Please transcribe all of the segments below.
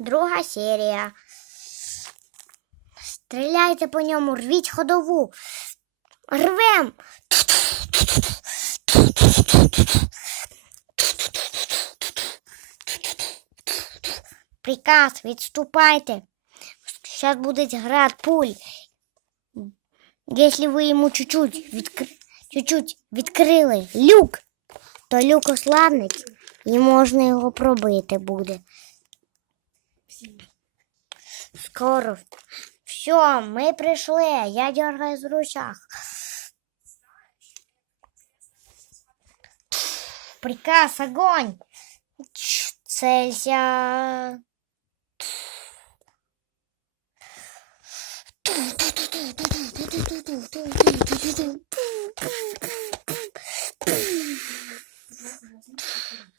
Друга серія. Стріляйте по ньому, рвіть ходову. Рвем. Приказ, відступайте. Сейчас будет град пуль. Если вы ему чуть-чуть відкр... чуть-чуть відкрили люк, то люк ослабнить і можна його пробити буде. Скоро. Все, ми прийшли. Я дергаю з ручах. Приказ, огонь. Целься.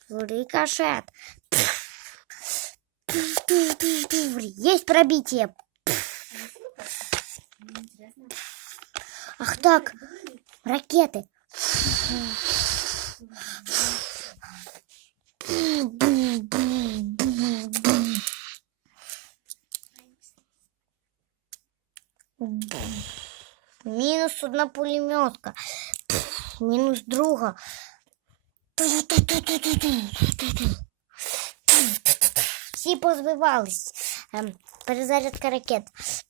Рикошет. Есть пробитие. Ах так, ракеты. Мінус одна пулеметка. Мінус друга. Всі позбивались. Ем, перезарядка ракет.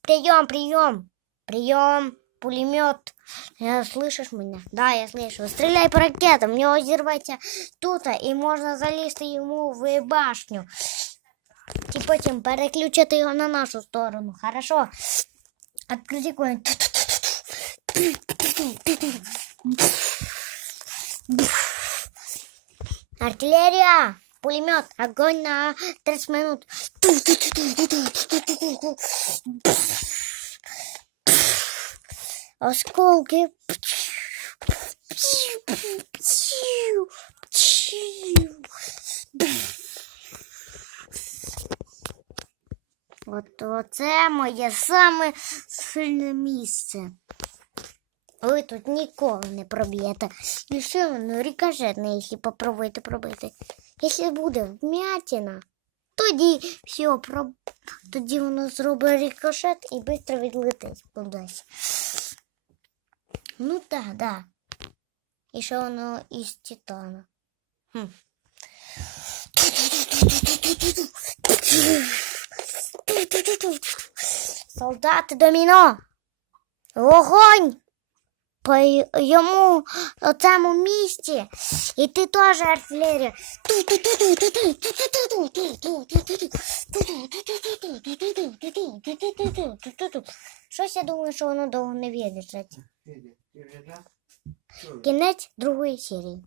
Прием, прием, прием, пулемет. Э, Слышишь меня? Да, я слышу. Стреляй по ракетам, у него зірветься тут, і можна залізти йому в башню. І потім переключити його на нашу сторону. Хорошо? Открути конь. Артиллерия! Пулемет! Огонь на 30 минут! Осколки! От оце моє саме сильне місце. Ви тут ніколи не проб'єте. І ще воно рикошетне, якщо попробуєте пробити. Якщо буде вмятина, тоді все, проб... тоді воно зробить рикошет і швидко відлетить кудись. Ну так, да. І ще воно із титана. Хм. Солдати доміно! Вогонь! По йому цьому місці. І ти теж артилерія. Щось я думаю, що воно довго не вже? Кінець другої серії.